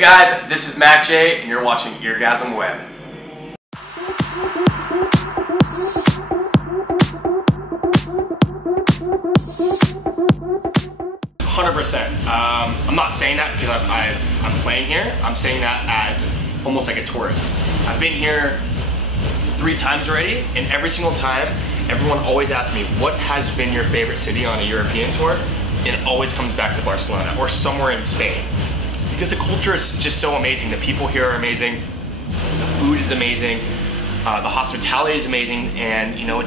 Hey guys, this is MAKJ and you're watching Eargasm Web. 100%. I'm not saying that because I'm playing here. I'm saying that as almost like a tourist. I've been here 3 times already, and every single time, everyone always asks me, what has been your favorite city on a European tour? And it always comes back to Barcelona or somewhere in Spain. Because the culture is just so amazing. The people here are amazing. The food is amazing. The hospitality is amazing, and you know, that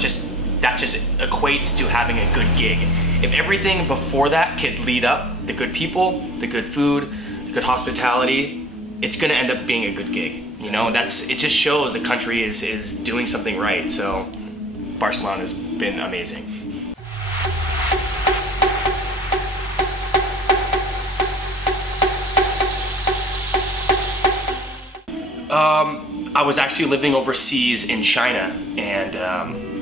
just equates to having a good gig. If everything before that could lead up, the good people, the good food, the good hospitality, it's gonna end up being a good gig. You know, it just shows the country is doing something right. So Barcelona has been amazing. I was actually living overseas in China, and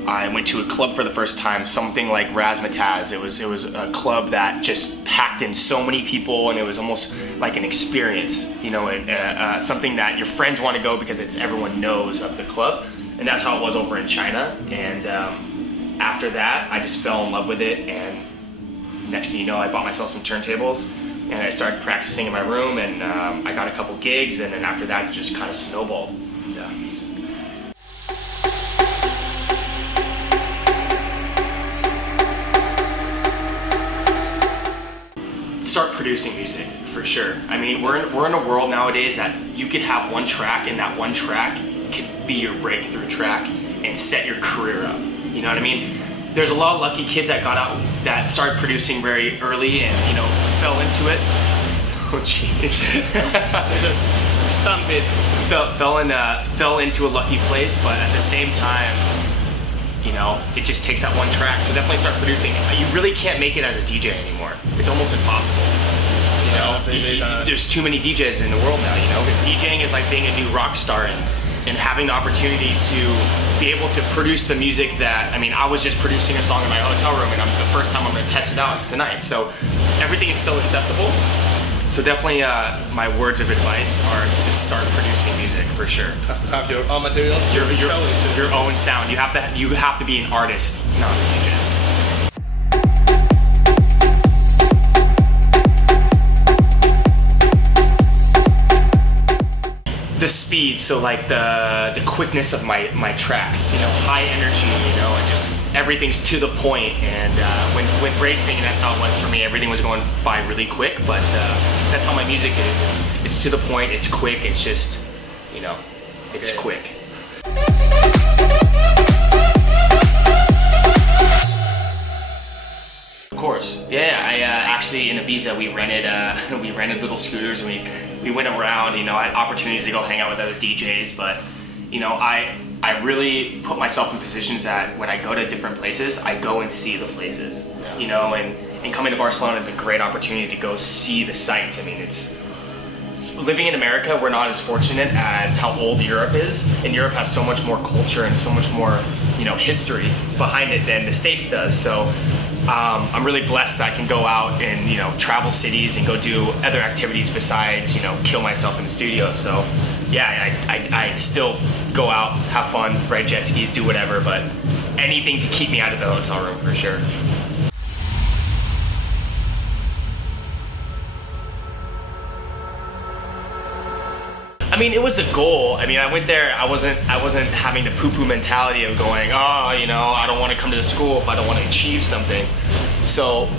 I went to a club for the first time, something like Razzmatazz. It was a club that just packed in so many people, and it was almost like an experience, you know, something that your friends want to go because everyone knows of the club, and that's how it was over in China. And after that, I just fell in love with it, and next thing you know, I bought myself some turntables, and I started practicing in my room, and I got a couple gigs, and then after that, it just kind of snowballed. Yeah. Start producing music, for sure. I mean, we're in a world nowadays that you could have one track, and that one track could be your breakthrough track and set your career up. You know what I mean? There's a lot of lucky kids that got out, that started producing very early and, you know, fell into it. Oh jeez. Stump it. Fell into a lucky place, but at the same time, you know, it just takes that one track. So definitely start producing. You really can't make it as a DJ anymore. It's almost impossible. You know, there's too many DJs in the world now, you know. DJing is like being a new rock star, and having the opportunity to be able to produce the music that, I mean, I was just producing a song in my hotel room, and the first time I'm gonna test it out is tonight. So everything is so accessible. So definitely my words of advice are to start producing music, for sure. You have to have your own material, your own sound. You have to be an artist, not a DJ. The speed, so like the quickness of my tracks, you know, high energy, you know, and just everything's to the point. And when racing, that's how it was for me. Everything was going by really quick, but that's how my music is. It's to the point, it's quick, it's just, you know, it's quick. Of course, yeah. I actually in Ibiza we rented little scooters, and we went around. You know, I had opportunities to go hang out with other DJs, but you know, I really put myself in positions that when I go to different places, I go and see the places. You know, and coming to Barcelona is a great opportunity to go see the sights. I mean, it's living in America, we're not as fortunate as how old Europe is, and Europe has so much more culture and so much more, you know, history behind it than the States does. So I'm really blessed that I can go out and, you know, travel cities and go do other activities besides, you know, kill myself in the studio. So yeah, I still go out, have fun, ride jet skis, do whatever, but anything to keep me out of the hotel room, for sure. I mean, it was the goal. I mean, I went there, I wasn't having the poo-poo mentality of going, oh, you know, I don't want to come to the school if I don't want to achieve something. So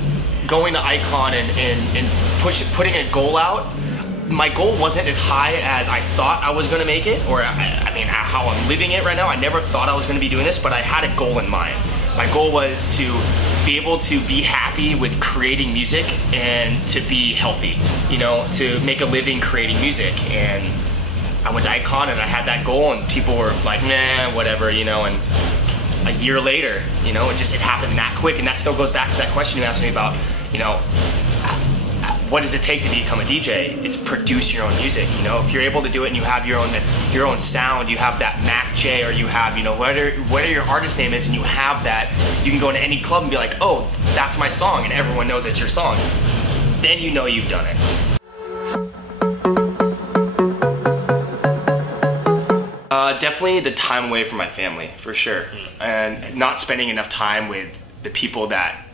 going to Icon and putting a goal out, my goal wasn't as high as I thought I was going to make it, or I mean, how I'm living it right now. I never thought I was going to be doing this, but I had a goal in mind. My goal was to be able to be happy with creating music and to be healthy, you know, to make a living creating music. And I went to Icon and I had that goal, and people were like, nah, whatever, you know. And a year later, you know, it happened that quick. And that still goes back to that question you asked me about, you know, what does it take to become a DJ? It's produce your own music. You know, if you're able to do it and you have your own sound, you have that MAKJ, or you have, you know, whatever your artist name is, and you have that, you can go into any club and be like, oh, that's my song, and everyone knows it's your song. Then you know you've done it. Definitely the time away from my family, for sure. And not spending enough time with the people that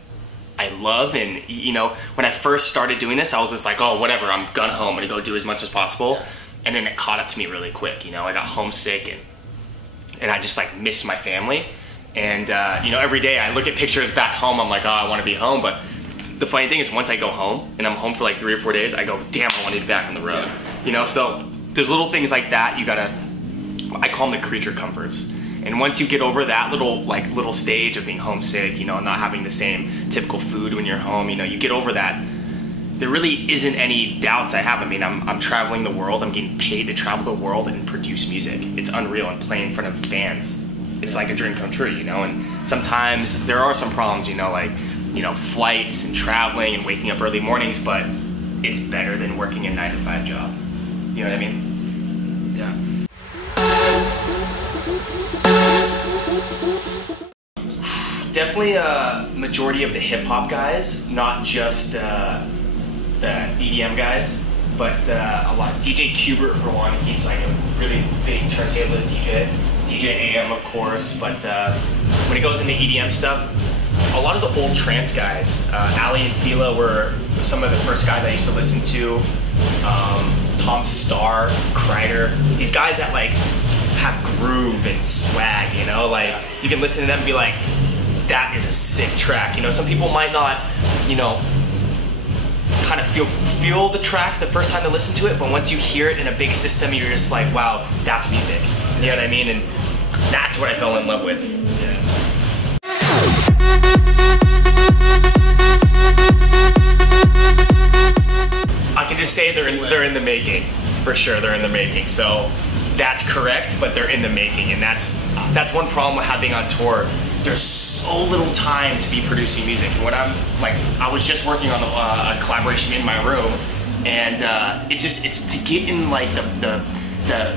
I love. And, you know, when I first started doing this, I was just like, oh, whatever, I'm gun home, I'm gonna go do as much as possible. And then it caught up to me really quick, you know, I got homesick and I just like missed my family. And, you know, every day I look at pictures back home, I'm like, oh, I wanna be home. But the funny thing is once I go home and I'm home for like 3 or 4 days, I go, damn, I wanna be back on the road. You know, so there's little things like that you gotta, I call them the creature comforts. And once you get over that little stage of being homesick, you know, not having the same typical food when you're home, you know, you get over that, there really isn't any doubts I have. I mean, I'm traveling the world, I'm getting paid to travel the world and produce music. It's unreal, and playing in front of fans. It's like a dream come true, you know, and sometimes there are some problems, you know, like, you know, flights and traveling and waking up early mornings, but it's better than working a 9-to-5 job. You know what I mean? Yeah. Definitely a majority of the hip hop guys, not just the EDM guys, but a lot. DJ Qbert for one, he's like a really big turntablist DJ. DJ AM, of course, but when it goes into EDM stuff, a lot of the old trance guys, Ali and Fila were some of the first guys I used to listen to. Tom Starr, Kreider, these guys that like have groove and swag, you know, like you can listen to them and be like, that is a sick track. You know, some people might not, you know, kind of feel the track the first time they listen to it, but once you hear it in a big system, you're just like, wow, that's music. You know what I mean? And that's what I fell in love with. Yes. I can just say they're in the making, for sure. They're in the making. So that's correct, but they're in the making, and that's one problem with having on tour. There's so little time to be producing music. And when I'm like, I was just working on a collaboration in my room, and it's to get in like the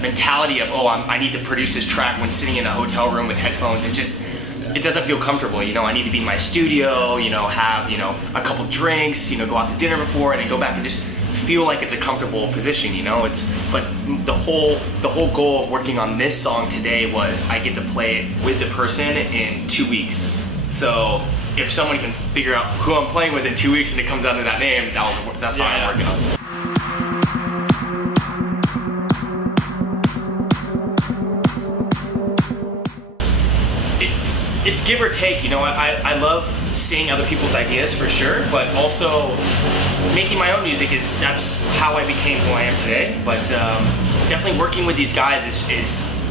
mentality of, oh, I need to produce this track when sitting in a hotel room with headphones. It's just, it doesn't feel comfortable. You know, I need to be in my studio, you know, have, you know, a couple drinks, you know, go out to dinner before, and then go back and just feel like it's a comfortable position, you know. But the whole goal of working on this song today was I get to play it with the person in 2 weeks. So if someone can figure out who I'm playing with in 2 weeks and it comes down to that name, that's song I'm working on. It's give or take, you know. I love seeing other people's ideas for sure, but also making my own music that's how I became who I am today. But definitely working with these guys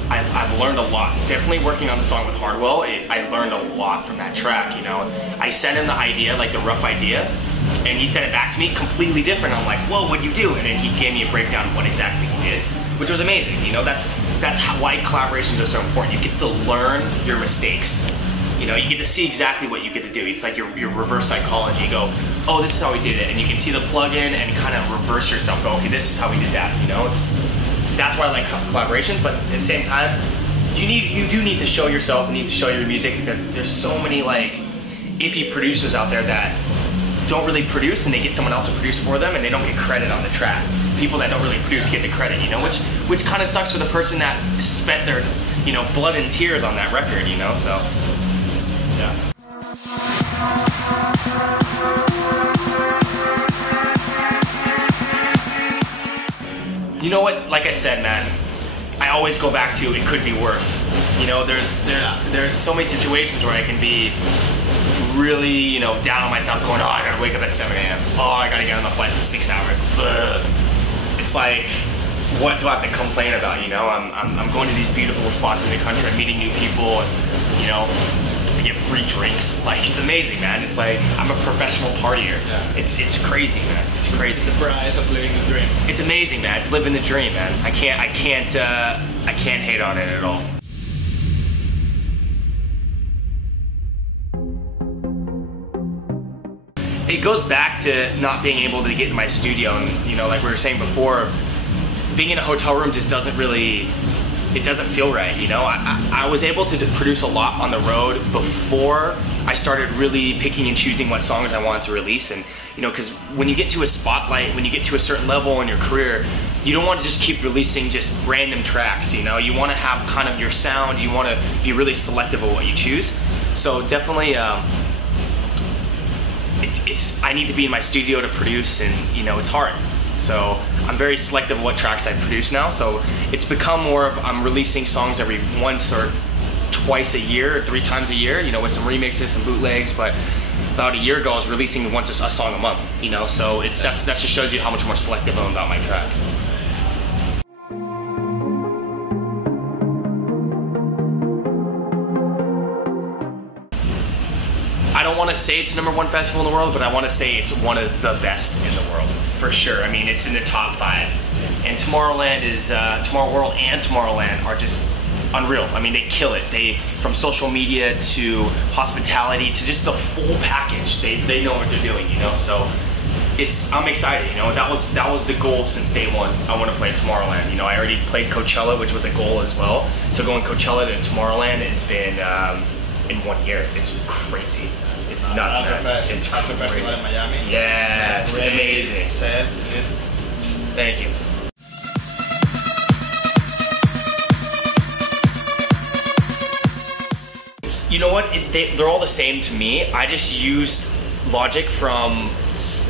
I've learned a lot. Definitely working on the song with Hardwell, I learned a lot from that track, you know. I sent him the idea, like the rough idea, and he sent it back to me completely different. I'm like, whoa, what'd you do? And then he gave me a breakdown of what exactly he did, which was amazing. You know, that's why collaborations are so important. You get to learn your mistakes. You know, you get to see exactly what you get to do. It's like your reverse psychology. You go, oh, this is how we did it, and you can see the plug-in and kind of reverse yourself. Go, okay, this is how we did that. You know, that's why I like collaborations. But at the same time, you do need to show yourself and need to show your music, because there's so many like iffy producers out there that don't really produce, and they get someone else to produce for them, and they don't get credit on the track. People that don't really produce get the credit, you know, which kind of sucks for the person that spent their, you know, blood and tears on that record, you know. So yeah. You know what? Like I said, man, I always go back to it could be worse. You know, there's so many situations where I can be really, you know, down on myself, going, oh, I gotta wake up at 7 a.m. Oh, I gotta get on the flight for 6 hours. Ugh. It's like, what do I have to complain about? You know, I'm going to these beautiful spots in the country, I'm meeting new people, and, you know, I get free drinks. Like, it's amazing, man. It's like, I'm a professional partier. Yeah. It's crazy, man. It's crazy. It's the price of living the dream. It's amazing, man. It's living the dream, man. I can't hate on it at all. It goes back to not being able to get in my studio, and, you know, like we were saying before, being in a hotel room just doesn't really, it doesn't feel right, you know. I was able to produce a lot on the road before I started really picking and choosing what songs I wanted to release. And, you know, because when you get to a spotlight, when you get to a certain level in your career, you don't want to just keep releasing just random tracks, you know? You want to have kind of your sound, you want to be really selective of what you choose. So definitely, I need to be in my studio to produce, and you know, it's hard. So I'm very selective of what tracks I produce now. So it's become more of, I'm releasing songs every once or twice a year, or 3 times a year, you know, with some remixes, some bootlegs. But about a year ago, I was releasing a song a month, you know. So that just shows you how much more selective I am about my tracks. I don't want to say it's the #1 festival in the world, but I want to say it's one of the best in the world, for sure. I mean, it's in the top 5. And Tomorrowland is, Tomorrow World and Tomorrowland are just unreal. I mean, they kill it. From social media to hospitality to just the full package, they know what they're doing, you know? So I'm excited, you know? That was the goal since day one. I want to play Tomorrowland. You know, I already played Coachella, which was a goal as well. So going Coachella to Tomorrowland has been, in 1 year. It's crazy. It's nuts, man. It's crazy. In Miami. Yeah, it's amazing. Thank you. You know what? They're all the same to me. I just used Logic from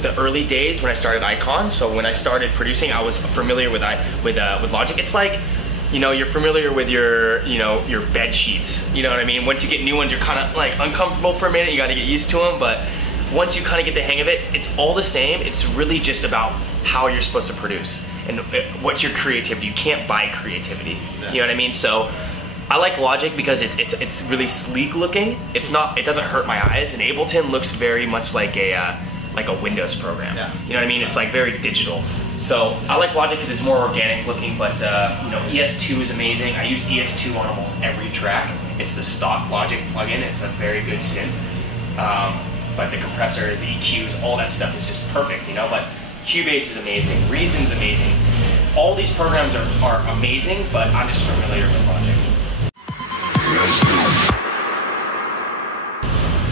the early days when I started Icon. So when I started producing, I was familiar with Logic. It's like, you know, you're familiar with your bed sheets. You know what I mean? Once you get new ones, you're kind of like uncomfortable for a minute. You got to get used to them. But once you kind of get the hang of it, it's all the same. It's really just about how you're supposed to produce and what's your creativity. You can't buy creativity. Yeah. You know what I mean? So I like Logic because it's really sleek looking. It doesn't hurt my eyes. And Ableton looks very much like a Windows program. Yeah. You know what I mean? It's like very digital. So I like Logic because it's more organic looking, but you know, ES2 is amazing. I use ES2 on almost every track. It's the stock Logic plugin. It's a very good synth. But the compressors, EQs, all that stuff is just perfect, you know? But Cubase is amazing. Reason's amazing. All these programs are amazing, but I'm just familiar with Logic.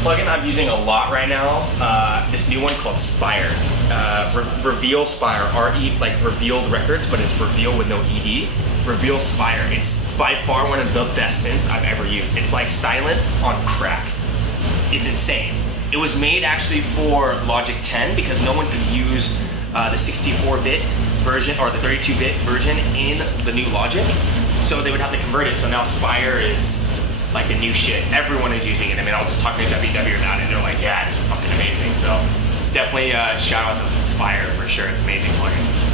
Plugin I'm using a lot right now, this new one called Spire. Reveal Spire, R-E, like revealed records, but it's reveal with no ED. Reveal Spire. It's by far one of the best synths I've ever used. It's like silent on crack. It's insane. It was made actually for Logic 10 because no one could use the 64-bit version or the 32-bit version in the new Logic. So they would have to convert it. So now Spire is like the new shit. Everyone is using it. I mean, I was just talking to WW about it and they're like, yeah, it's fucking amazing. So definitely shout out to Spire for sure. It's an amazing plugin.